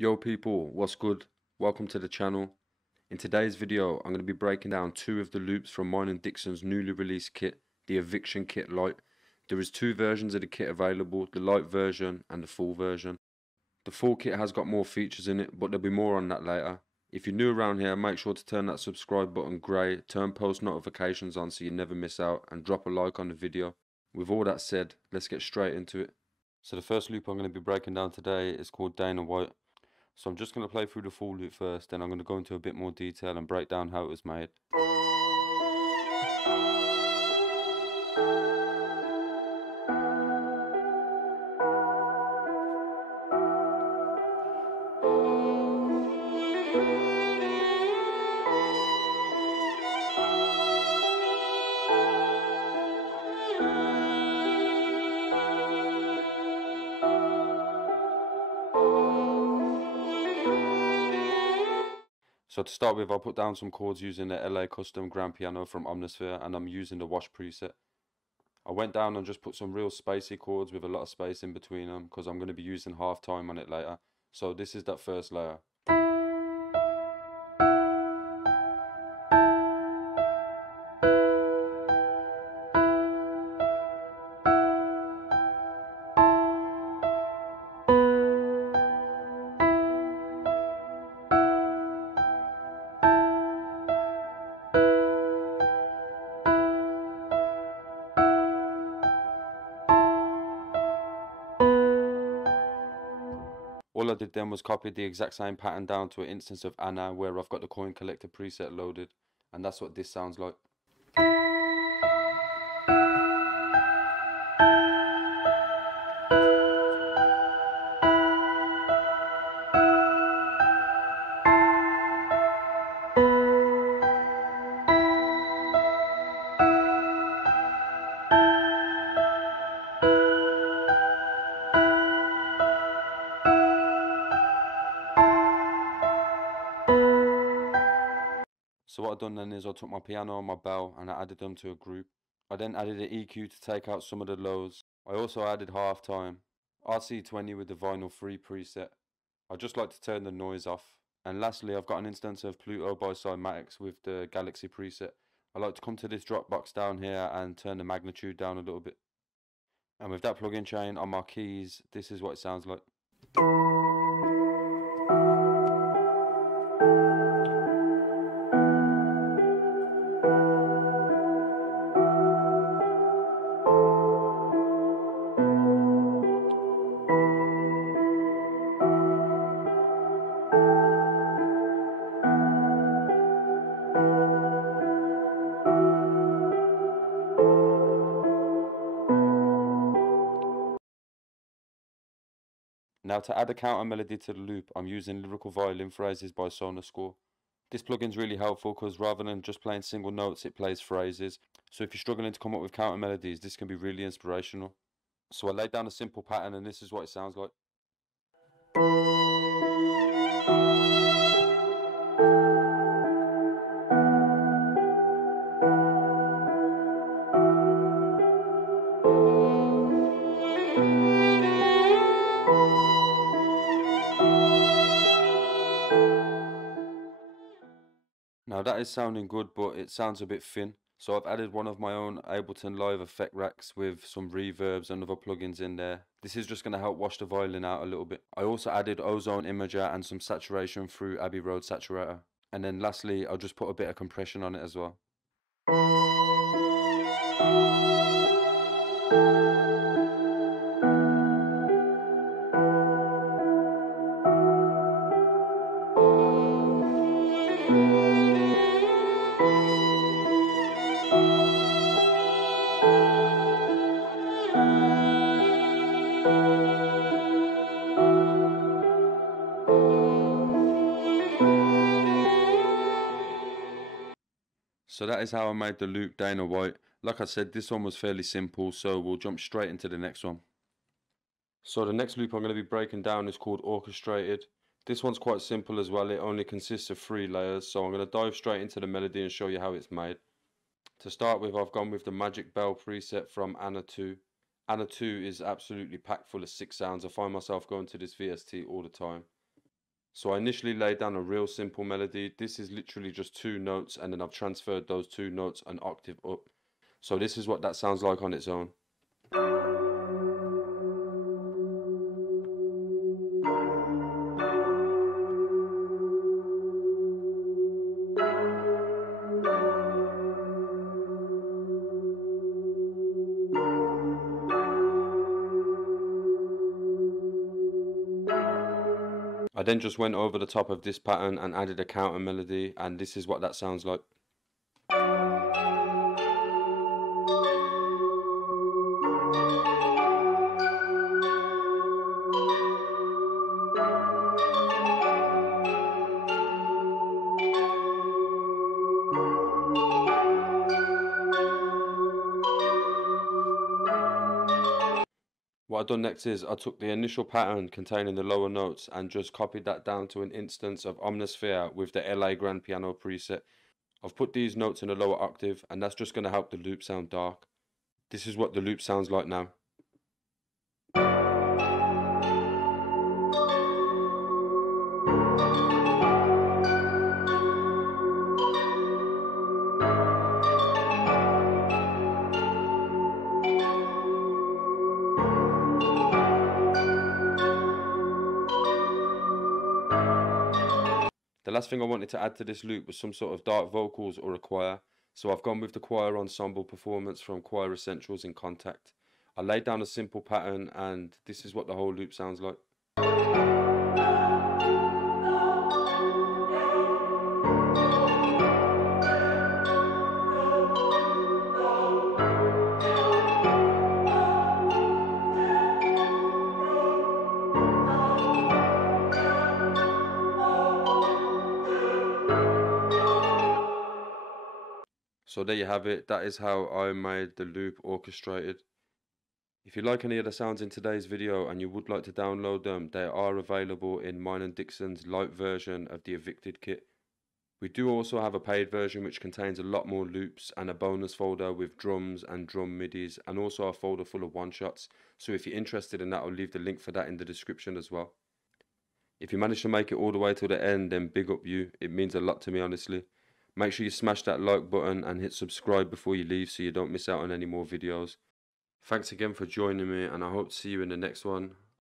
Yo people, what's good? Welcome to the channel. In today's video, I'm going to be breaking down two of the loops from mine and Dixon's newly released kit, the Eviction Kit Lite. There is two versions of the kit available, the light version and the full version. The full kit has got more features in it, but there'll be more on that later. If you're new around here, make sure to turn that subscribe button grey, turn post notifications on so you never miss out, and drop a like on the video. With all that said, let's get straight into it. So the first loop I'm going to be breaking down today is called Dana White. So I'm just going to play through the full loop first, then I'm going to go into a bit more detail and break down how it was made. So to start with, I'll put down some chords using the LA Custom Grand Piano from Omnisphere, and I'm using the Wash preset. I went down and just put some real spacey chords with a lot of space in between them, because I'm going to be using half time on it later. So this is that first layer. All I did then was copy the exact same pattern down to an instance of Anna where I've got the coin collector preset loaded, and that's what this sounds like. So what I've done then is I took my piano and my bell and I added them to a group. I then added an EQ to take out some of the lows. I also added half time, RC20 with the vinyl 3 preset. I just like to turn the noise off. And lastly, I've got an instance of Pluto by Cymatics with the Galaxy preset. I like to come to this drop box down here and turn the magnitude down a little bit. And with that plug-in chain on my keys, this is what it sounds like. Now to add a counter melody to the loop, I'm using Lyrical Violin phrases by Sonascore. This plugin's really helpful because rather than just playing single notes, it plays phrases. So if you're struggling to come up with counter melodies, this can be really inspirational. So I laid down a simple pattern and this is what it sounds like. Now that is sounding good, but it sounds a bit thin. So I've added one of my own Ableton Live effect racks with some reverbs and other plugins in there. This is just going to help wash the violin out a little bit. I also added Ozone Imager and some saturation through Abbey Road Saturator. And then lastly, I'll just put a bit of compression on it as well. So that is how I made the loop Dana White. Like I said, this one was fairly simple, so we'll jump straight into the next one. So the next loop I'm going to be breaking down is called Orchestrated. This one's quite simple as well, it only consists of 3 layers, so I'm going to dive straight into the melody and show you how it's made. To start with, I've gone with the Magic Bell preset from Anna 2. Anna 2 is absolutely packed full of sick sounds. I find myself going to this VST all the time. So I initially laid down a real simple melody. This is literally just 2 notes, and then I've transferred those 2 notes an octave up. So this is what that sounds like on its own. I then just went over the top of this pattern and added a counter melody, and this is what that sounds like. What I've done next is I took the initial pattern containing the lower notes and just copied that down to an instance of Omnisphere with the LA Grand Piano preset. I've put these notes in a lower octave, and that's just going to help the loop sound dark. This is what the loop sounds like now. The last thing I wanted to add to this loop was some sort of dark vocals or a choir, so I've gone with the choir ensemble performance from Choir Essentials in Contact. I laid down a simple pattern, and this is what the whole loop sounds like. So there you have it. That is how I made the loop Orchestrated. If you like any of the sounds in today's video and you would like to download them, they are available in mine and Dixon's light version of the Evicted kit. We do also have a paid version which contains a lot more loops and a bonus folder with drums and drum midis, and also a folder full of one-shots. So if you're interested in that, I'll leave the link for that in the description as well. If you manage to make it all the way to the end, then big up you. It means a lot to me, honestly. Make sure you smash that like button and hit subscribe before you leave so you don't miss out on any more videos. Thanks again for joining me, and I hope to see you in the next one.